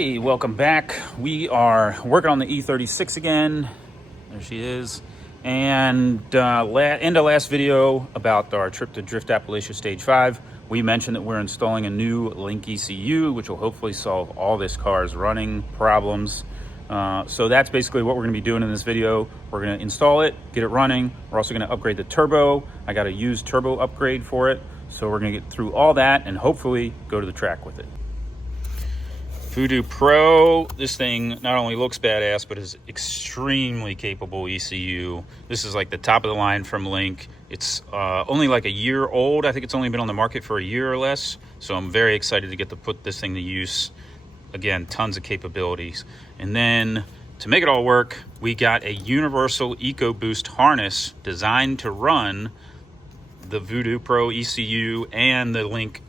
Hey, welcome back. We are working on the E36 again. There she is. And end of last video about our trip to Drift Appalachia Stage 5, we mentioned that we're installing a new LINK ECU, which will hopefully solve all this car's running problems. So that's basically what we're going to be doing in this video. We're going to install it, get it running. We're also going to upgrade the turbo. I got a used turbo upgrade for it. So we're going to get through all that and hopefully go to the track with it. Voodoo Pro, this thing not only looks badass, but is extremely capable ECU. This is like the top of the line from LINK. It's only like a year old. I think it's only been on the market for a year or less. So I'm very excited to get to put this thing to use. Again, tons of capabilities. And then to make it all work, we got a universal Ecoboost harness designed to run the Voodoo Pro ECU and the LINK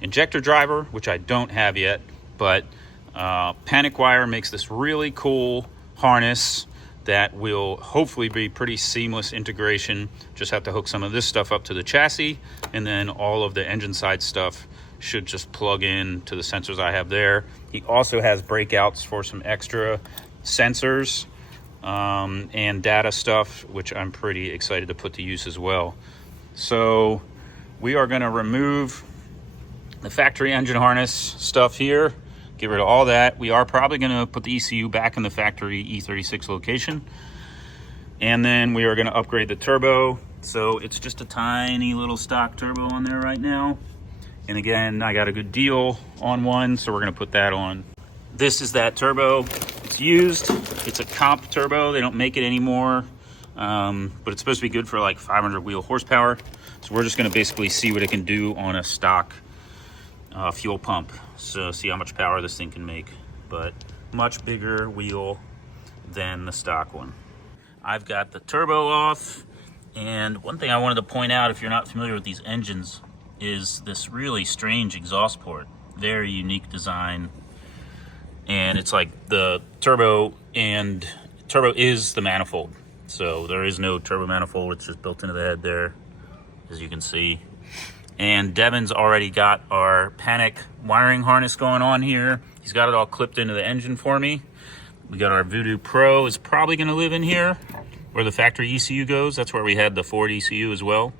injector driver, which I don't have yet. But Panic Wire makes this really cool harness that will hopefully be pretty seamless integration. Just have to hook some of this stuff up to the chassis, and then all of the engine side stuff should just plug in to the sensors I have there. He also has breakouts for some extra sensors and data stuff, which I'm pretty excited to put to use as well. So we are going to remove the factory engine harness stuff here. Get rid of all that. We are probably going to put the ECU back in the factory E36 location. And then we are going to upgrade the turbo. So it's just a tiny little stock turbo on there right now. And again, I got a good deal on one, so we're going to put that on. This is that turbo. It's used. It's a comp turbo. They don't make it anymore. But it's supposed to be good for like 500 wheel horsepower. So we're just going to basically see what it can do on a stock fuel pump, so see how much power this thing can make, but much bigger wheel than the stock one. I've got the turbo off, and one thing I wanted to point out, if you're not familiar with these engines, is this really strange exhaust port. Very unique design, and it's like the turbo is the manifold, so there is no turbo manifold. It's just built into the head there, as you can see. And Devin's already got our Panic wiring harness going on here. He's got it all clipped into the engine for me. We got our Voodoo Pro is probably gonna live in here where the factory ECU goes. That's where we had the Ford ECU as well.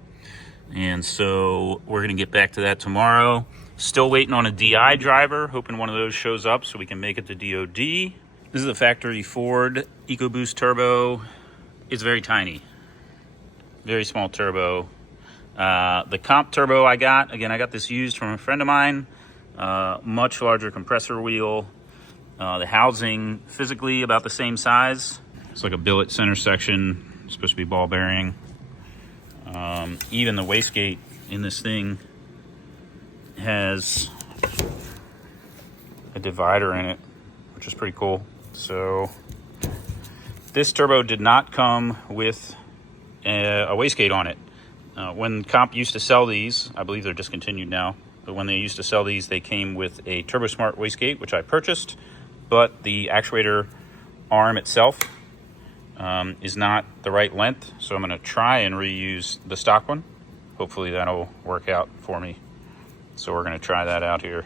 And so we're gonna get back to that tomorrow. Still waiting on a DI driver, hoping one of those shows up so we can make it to DOD. This is a factory Ford Ecoboost turbo. It's very tiny, very small turbo. The comp turbo I got this used from a friend of mine. Much larger compressor wheel. The housing physically about the same size. It's like a billet center section. It's supposed to be ball bearing. Even the wastegate in this thing has a divider in it, which is pretty cool. So this turbo did not come with a wastegate on it. When Comp used to sell these, I believe they're discontinued now, but when they used to sell these, they came with a TurboSmart wastegate, which I purchased, but the actuator arm itself is not the right length, so I'm going to try and reuse the stock one. Hopefully that'll work out for me. So we're going to try that out here.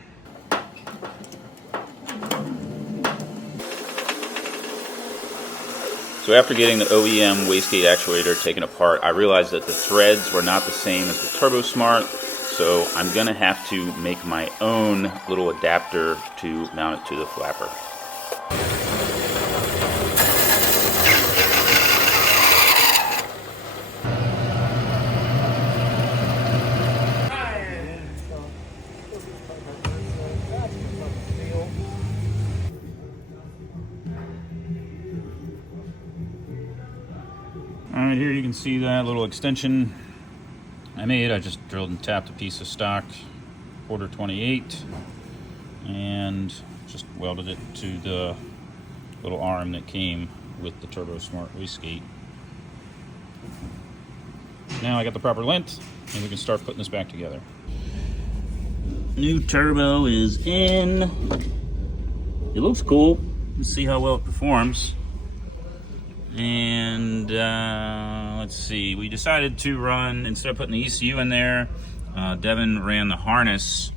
So after getting the OEM wastegate actuator taken apart, I realized that the threads were not the same as the TurboSmart, so I'm going to have to make my own little adapter to mount it to the flapper. All right, here you can see that little extension I made. I just drilled and tapped a piece of stock quarter 28 and just welded it to the little arm that came with the TurboSmart wastegate. Now I got the proper length and we can start putting this back together. New turbo is in. It looks cool. Let's see how well it performs. And let's see, we decided to run, instead of putting the ECU in there, Devin ran the harness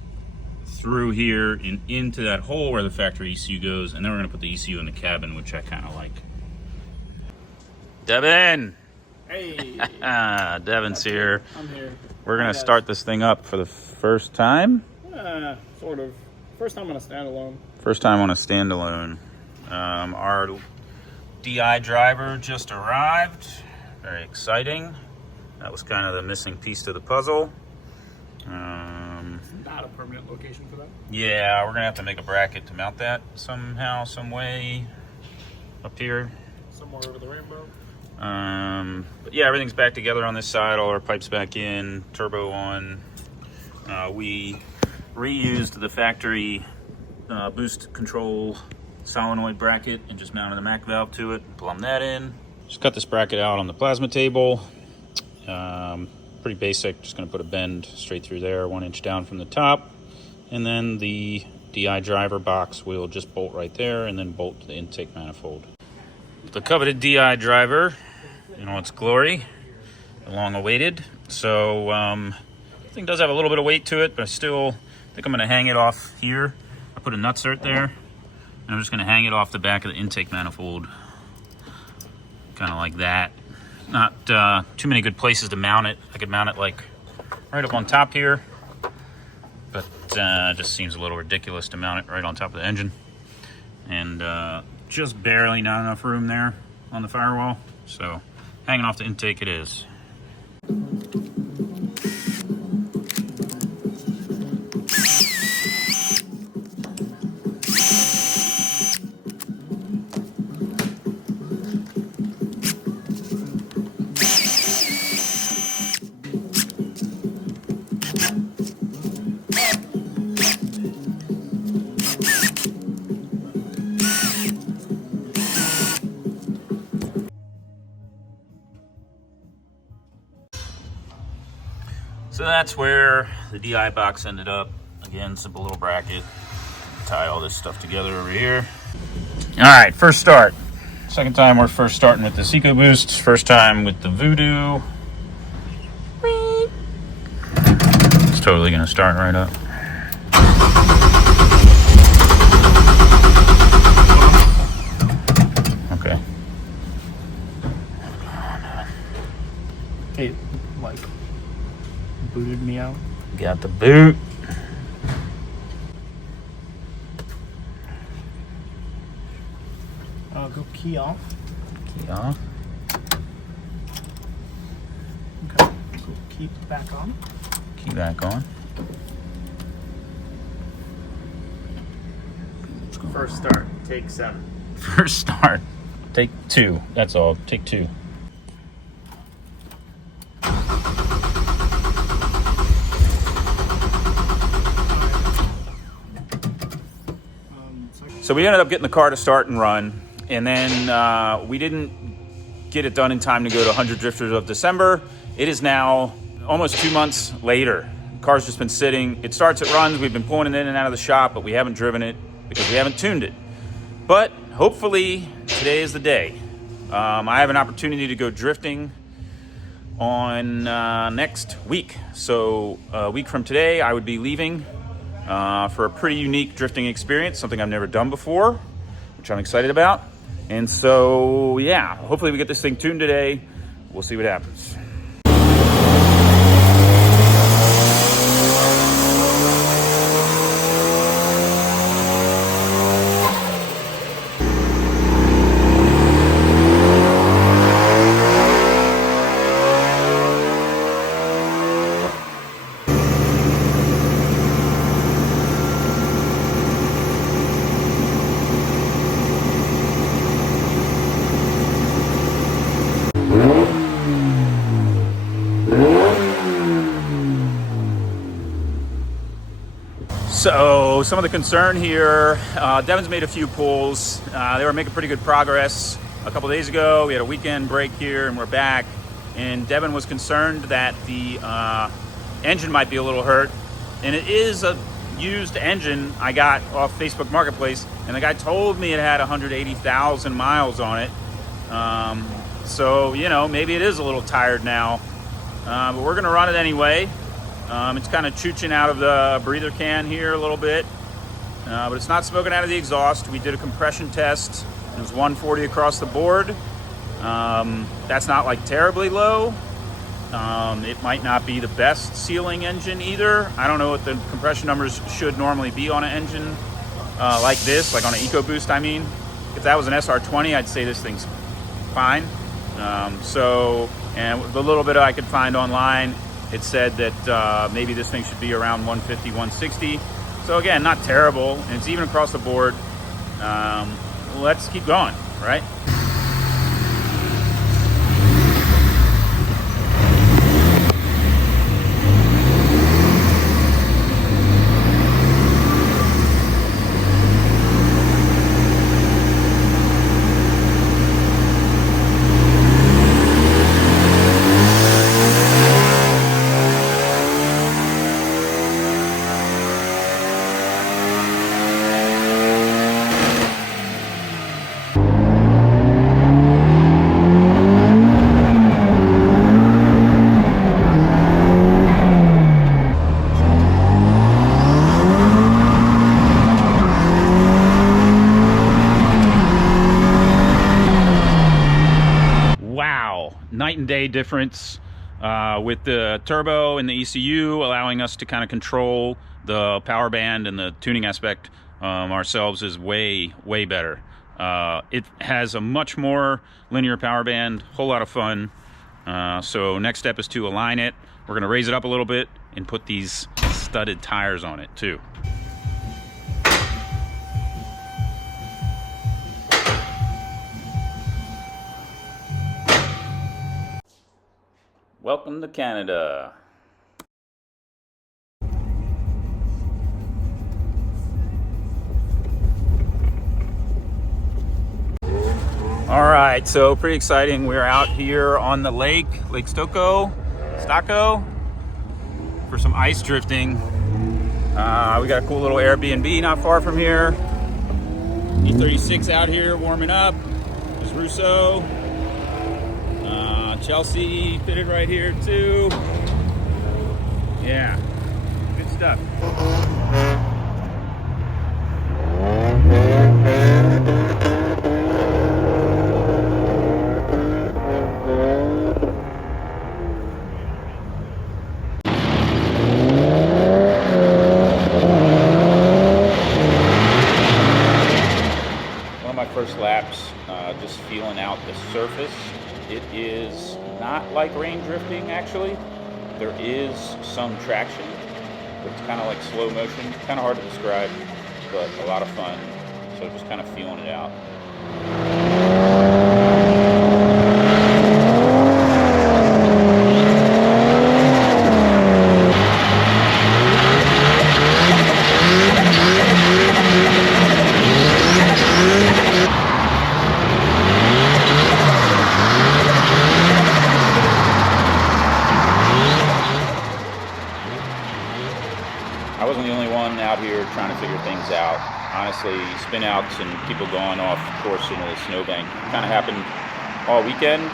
through here and into that hole where the factory ECU goes, and then we're gonna put the ECU in the cabin, which I kind of like. Devin! Hey! Devin's here. I'm here. We're gonna start this thing up for the first time? Sort of. First time on a standalone. First time on a standalone. Our DI driver just arrived. Very exciting. That was kind of the missing piece to the puzzle. Not a permanent location for that. Yeah, we're gonna have to make a bracket to mount that somehow, some way up here. Somewhere over the rainbow. But yeah, everything's back together on this side. All our pipes back in, turbo on. We reused the factory boost control solenoid bracket and just mounted a MAC valve to it, plumb that in. Just cut this bracket out on the plasma table. Pretty basic, just gonna put a bend straight through there, 1 inch down from the top. And then the DI driver box will just bolt right there and then bolt to the intake manifold. The coveted DI driver in all its glory, long awaited. So the thing does have a little bit of weight to it, but I still think I'm gonna hang it off here. I put a nutsert there, and I'm just gonna hang it off the back of the intake manifold. Kind of like that. Not too many good places to mount it. I could mount it like right up on top here, but it just seems a little ridiculous to mount it right on top of the engine. And just barely not enough room there on the firewall. So hanging off the intake it is. So that's where the DI box ended up. Again, simple little bracket. Tie all this stuff together over here. All right, first start. Second time we're first starting with this Ecoboost. First time with the Voodoo. It's totally gonna start right up. Okay. It, like, booted me out. Got the boot. Go key off. Key off. Okay. Go key back on. Key back on. First start. Take 7. First start. Take 2. That's all. Take 2. So we ended up getting the car to start and run, and then we didn't get it done in time to go to 100 Drifters of December. It is now almost 2 months later. The car's just been sitting. It starts, it runs. We've been pulling it in and out of the shop, but we haven't driven it because we haven't tuned it. But hopefully today is the day. I have an opportunity to go drifting on next week. So a week from today, I would be leaving for a pretty unique drifting experience, something I've never done before, which I'm excited about. And so, yeah, hopefully we get this thing tuned today. We'll see what happens. So some of the concern here, Devin's made a few pulls. They were making pretty good progress. A couple days ago, we had a weekend break here and we're back. And Devin was concerned that the engine might be a little hurt. And it is a used engine I got off Facebook Marketplace. And the guy told me it had 180,000 miles on it. So, you know, maybe it is a little tired now. But we're gonna run it anyway. It's kind of chooching out of the breather can here a little bit, but it's not smoking out of the exhaust. We did a compression test. It was 140 across the board. That's not like terribly low. It might not be the best sealing engine either. I don't know what the compression numbers should normally be on an engine like this, like on an Ecoboost, I mean. If that was an SR20, I'd say this thing's fine. And the little bit I could find online, it said that maybe this thing should be around 150, 160. So again, not terrible, and it's even across the board. Let's keep going, right? Night and day difference with the turbo and the ECU, allowing us to kind of control the power band and the tuning aspect ourselves is way better. It has a much more linear power band, whole lot of fun. So next step is to align it. We're going to raise it up a little bit and put these studded tires on it too. Welcome to Canada. All right, so pretty exciting. We're out here on the Lake Stocco, for some ice drifting. We got a cool little Airbnb not far from here. E36 out here warming up. There's Russo. Chelsea fitted right here too. Yeah, good stuff. One of my first laps, just feeling out the surface. It is not like rain drifting, actually. There is some traction, but it's kind of like slow motion. Kind of hard to describe, but a lot of fun. So just kind of feeling it out. I wasn't the only one out here trying to figure things out. Honestly, spin outs and people going off course into the snowbank kind of happened all weekend.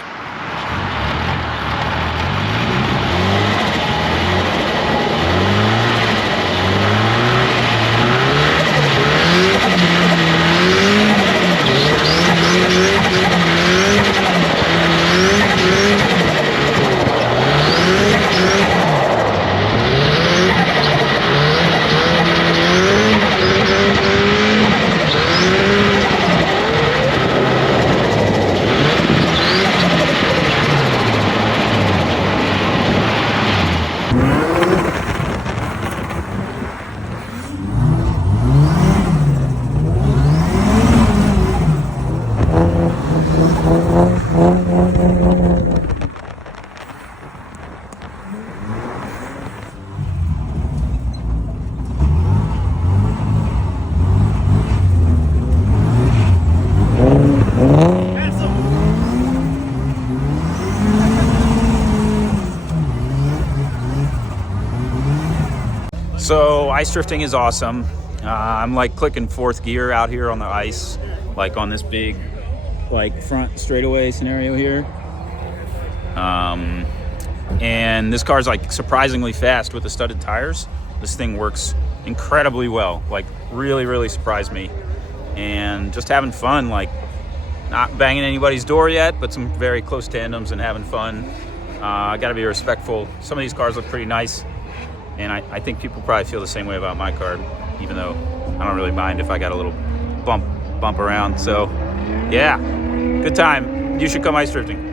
So ice drifting is awesome. I'm like clicking fourth gear out here on the ice, like on this big like front straightaway scenario here. And this car's like surprisingly fast with the studded tires. This thing works incredibly well, like really, really surprised me. And just having fun, like not banging anybody's door yet, but some very close tandems and having fun. I gotta be respectful. Some of these cars look pretty nice, and I think people probably feel the same way about my car, even though I don't really mind if I got a little bump around. So yeah, good time. You should come ice drifting.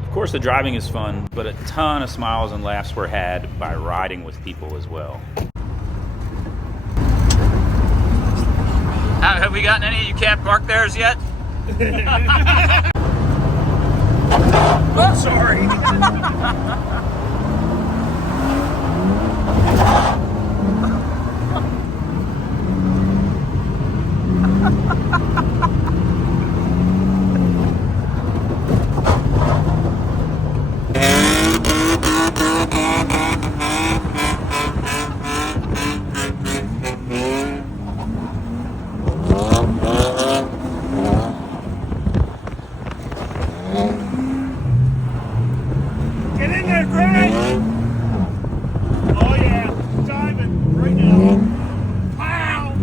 Of course, the driving is fun, but a ton of smiles and laughs were had by riding with people as well. Have we gotten any of you cat bark theirs yet? Oh, sorry. Get in there, Greg! Oh yeah, diving right now. Wow!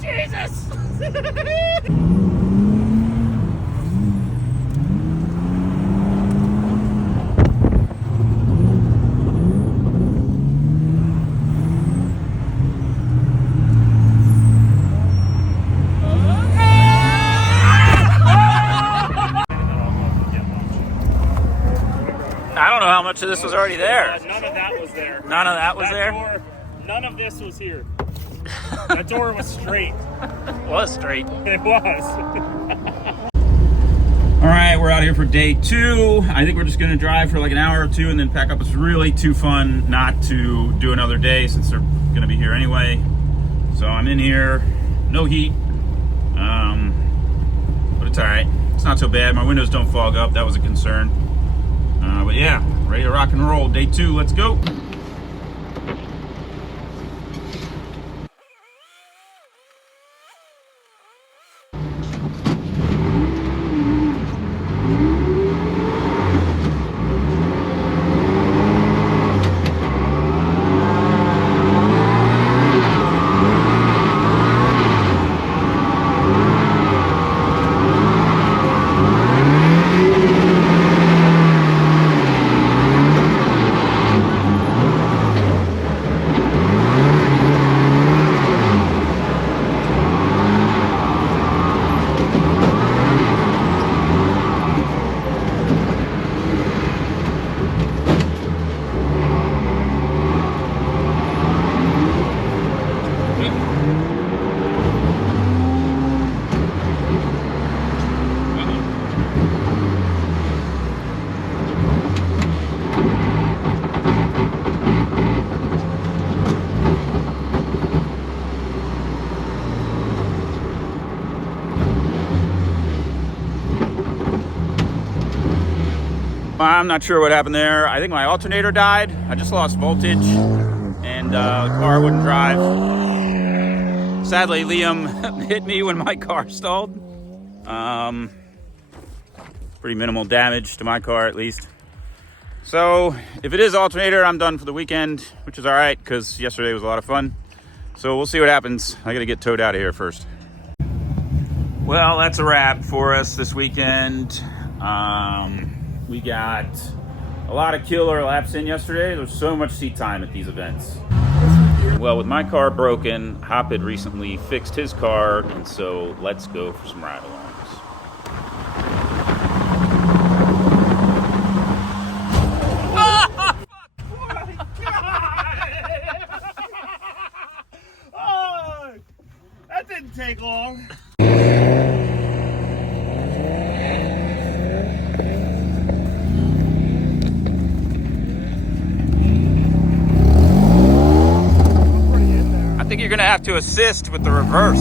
Jesus! I don't know how much of this was already there. None of that was there. None of that was there? Door, none of this was here. That door was straight. Was straight. It was. All right, we're out here for day 2. I think we're just gonna drive for like an hour or 2 and then pack up. It's really too fun not to do another day since they're gonna be here anyway. So I'm in here, no heat, but it's all right. It's not so bad. My windows don't fog up. That was a concern. But yeah, ready to rock and roll. Day 2, let's go. I'm not sure what happened there. I think my alternator died. I just lost voltage and the car wouldn't drive. Sadly, Liam hit me when my car stalled. Pretty minimal damage to my car at least. So if it is alternator, I'm done for the weekend, which is all right because yesterday was a lot of fun. So we'll see what happens. I gotta get towed out of here first. Well, that's a wrap for us this weekend. We got a lot of killer laps in yesterday. There's so much seat time at these events. Well, with my car broken, Hop had recently fixed his car, and so let's go for some ride-alongs. Oh, that didn't take long. I think you're gonna have to assist with the reverse.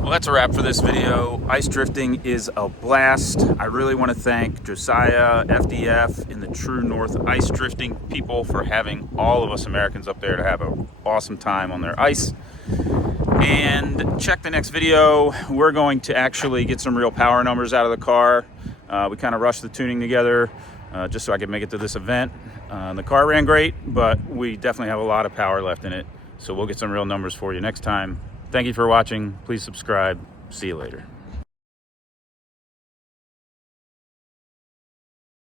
Well, that's a wrap for this video. Ice drifting is a blast. I really want to thank Josiah, FDF, and the True North ice drifting people for having all of us Americans up there to have an awesome time on their ice. And check the next video. We're going to actually get some real power numbers out of the car. We kind of rushed the tuning together just so I could make it to this event. The car ran great, but we definitely have a lot of power left in it. So we'll get some real numbers for you next time. Thank you for watching. Please subscribe. See you later.